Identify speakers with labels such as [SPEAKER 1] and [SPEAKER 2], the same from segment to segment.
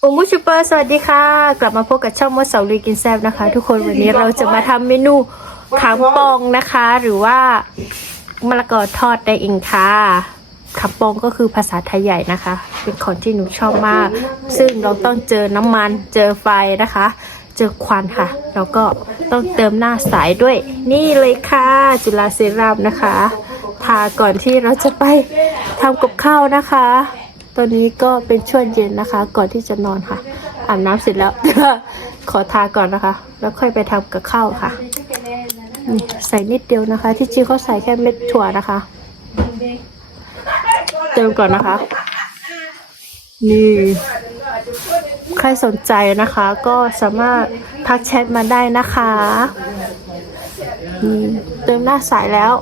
[SPEAKER 1] โอมูชูเปอร์สวัสดีค่ะ กลับมาพบกับช่องมดเสาลุยกินแซบนะคะ ทุกคนวันนี้เราจะมาทำเมนูขางปองนะคะ หรือว่ามะละกอทอดได้เองค่ะขางปองก็คือภาษาไทยใหญ่นะคะ เป็นของที่หนูชอบมาก ซึ่งเราต้องเจอน้ำมัน เจอไฟนะคะ เจอควันค่ะ แล้วก็ต้องเติมหน้าสายด้วย นี่เลยค่ะ จุฬาเซรั่มนะคะ ทาก่อนที่เราจะไปทำกับข้าวนะคะ ตอนนี้ก็เป็นช่วงเย็นนะคะ ก่อนที่จะนอนค่ะอาบน้ำเสร็จแล้ว ขอทาก่อนนะคะ แล้วค่อยไปทำกับข้าวค่ะนี่ใส่นิดเดียวนะคะ ที่จริงเขาใส่แค่เม็ดถั่วนะคะเติมก่อนนะคะ นี่ใครสนใจนะคะ ก็สามารถทักแชทมาได้นะคะเติมหน้าใสแล้ว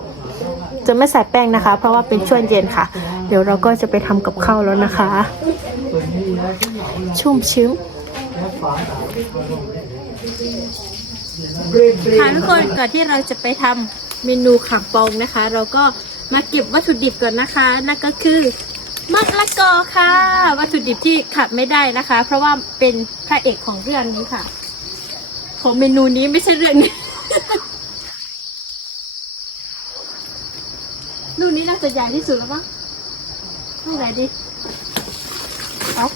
[SPEAKER 1] จะไม่ใส่แป้งนะคะ เพราะว่าเป็นช่วงเย็นค่ะ เดี๋ยวเราก็จะไปทำกับข้าวแล้วนะคะ ชุ่มชื้นค่ะทุกคนก่อนที่เราจะไปทำเมนูขังปองนะคะ เราก็มาเก็บวัตถุดิบก่อนนะคะ นั่นก็คือมะละกอค่ะ วัตถุดิบที่ขาดไม่ได้นะคะ เพราะว่าเป็นพระเอกของเรื่องนี้ค่ะ ของเมนูนี้ไม่ใช่เรื่องนี้ลูกนี้น่าจะใหญ่ที่สุดแล้วมั้ง ไหนดีเอา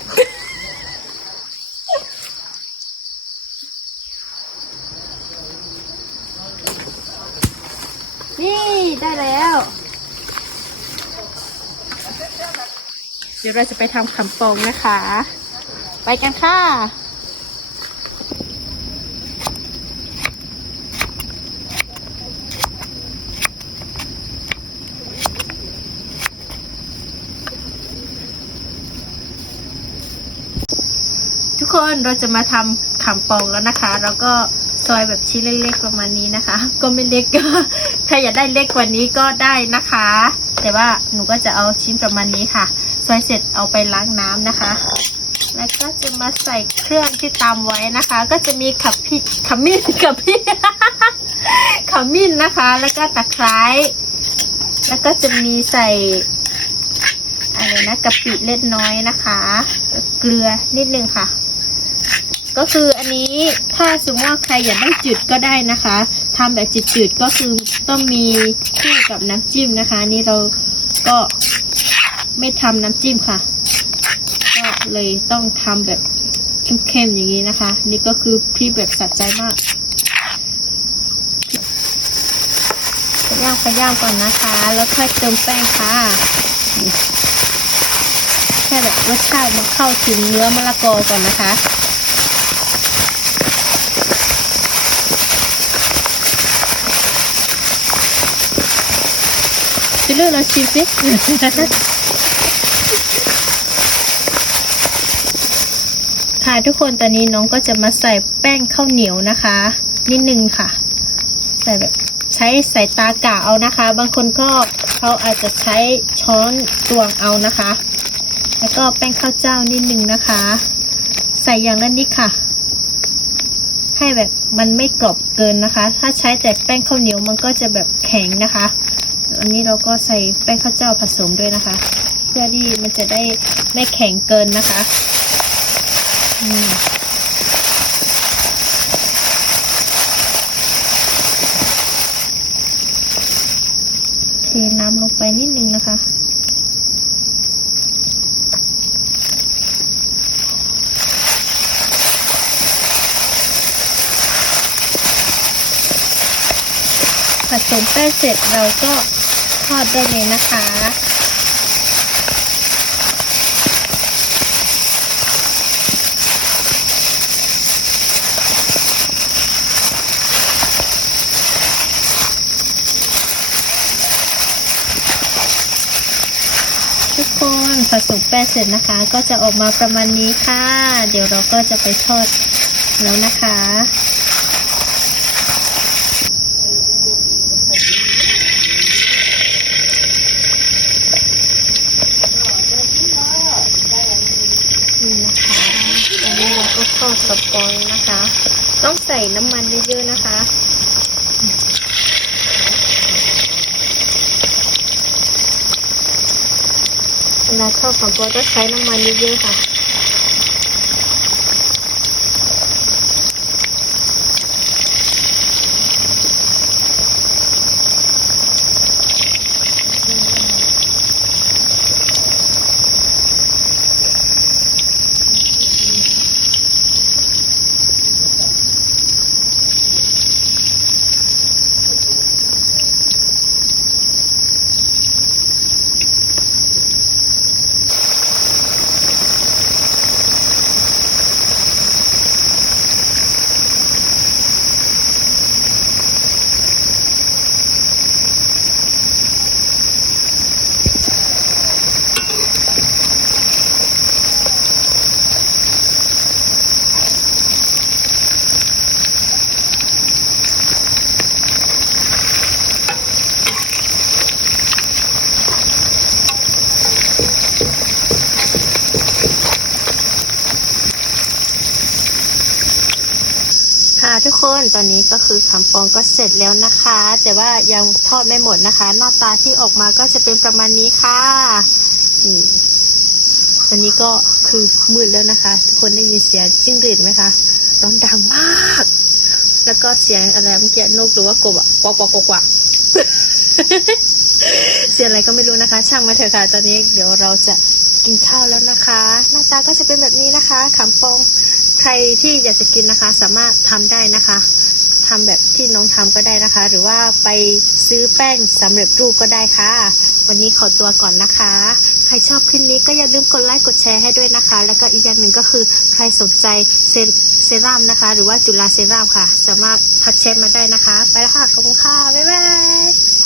[SPEAKER 1] นี่ได้แล้ว เดี๋ยวเราจะไปทำขำปองนะคะ ไปกันค่ะ ทุกคนเราจะมาทำขำปองแล้วนะคะ แล้วก็ซอยแบบชิ้นเล็กๆประมาณนี้นะคะ ก็ไม่เล็กก็ถ้าอยากได้เล็กกว่านี้ก็ได้นะคะ แต่ว่าหนูก็จะเอาชิ้นประมาณนี้ค่ะ ซอยเสร็จเอาไปล้างน้ำนะคะ แล้วก็จะมาใส่เครื่องที่ตามไว้นะคะ ก็จะมีขับพี่ขมิ้นกับพี่ขมิ้นนะคะ แล้วก็ตะไคร้แล้วก็จะมีใส่อะไรนะกะปิเล็กน้อยนะคะ เกลือนิดนึงค่ะ ก็คืออันนี้ถ้าสมมติว่าใครอยากได้จืดก็ได้นะคะทำแบบจืดๆก็คือต้องมีคู่กับน้ำจิ้มนะคะ นี่เราก็ไม่ทำน้ำจิ้มค่ะ ก็เลยต้องทำแบบเข้มๆอย่างนี้นะคะ นี่ก็คือพริกแบบสะใจมากย่างไปย่างก่อนนะคะ แล้วค่อยเติมแป้งค่ะแค่แบบรสชาติมันเข้าถึงเนื้อมะละกอก่อนนะคะ จะเลือกเราชิมสิค่ะทุกคนตอนนี้น้องก็จะมาใส่แป้งข้าวเหนียวนะคะ นิดนึงค่ะ ใส่แบบใช้สายตากะเอานะคะ บางคนก็เขาอาจจะใช้ช้อนตวงเอานะคะ แล้วก็แป้งข้าวเจ้านิดนึงนะคะ ใส่อย่างละนิดค่ะ ให้แบบมันไม่กรอบเกินนะคะ ถ้าใช้แต่แป้งข้าวเหนียวมันก็จะแบบแข็งนะคะ อันนี้เราก็ใส่แป้งข้าวเจ้าผสมด้วยนะคะ เพื่อที่มันจะได้ไม่แข็งเกินนะคะเทน้ำลงไปนิดนึงนะคะผสมแป้งเสร็จเราก็ อดได้เลยนะคะ ทุกคนผสมแป้งเสร็จนะคะ ก็จะออกมาประมาณนี้ค่ะ เดี๋ยวเราก็จะไปทอดแล้วนะคะ นี่นะคะตอนนี้เราก็ ทอดกับปอยนะคะ ต้องใส่น้ำมันเยอะๆนะคะ เวลาทอดกับปอยก็ใช้น้ำมันเยอะๆค่ะ ค่ะทุกคนตอนนี้ก็คือขำปองก็เสร็จแล้วนะคะ แต่ว่ายังทอดไม่หมดนะคะ หน้าตาที่ออกมาก็จะเป็นประมาณนี้ค่ะนี่ตอนนี้ก็คือมืดแล้วนะคะ ทุกคนได้ยินเสียงจิ้งหรีดไหมคะร้องดังมาก แล้วก็เสียงอะไรเมื่อกี้นกหรือว่ากบอะกวักกวักกวักกวักเสียงอะไรก็ไม่รู้นะคะ ช่างมาเถอะค่ะ ตอนนี้เดี๋ยวเราจะกินข้าวแล้วนะคะ หน้าตาก็จะเป็นแบบนี้นะคะขำปอง ใครที่อยากจะกินนะคะ สามารถทำได้นะคะทำแบบที่น้องทำก็ได้นะคะ หรือว่าไปซื้อแป้งสำเร็จรูปก็ได้ค่ะ วันนี้ขอตัวก่อนนะคะ ใครชอบคลิปนี้ก็อย่าลืมกดไลค์กดแชร์ให้ด้วยนะคะ แล้วก็อีกอย่างหนึ่งก็คือใครสนใจเซเซรั่มนะคะ หรือว่าจุฬาเซรั่มค่ะ สามารถทักแชทมาได้นะคะ ไปแล้วค่ะขอบคุณค่ะบ๊ายบาย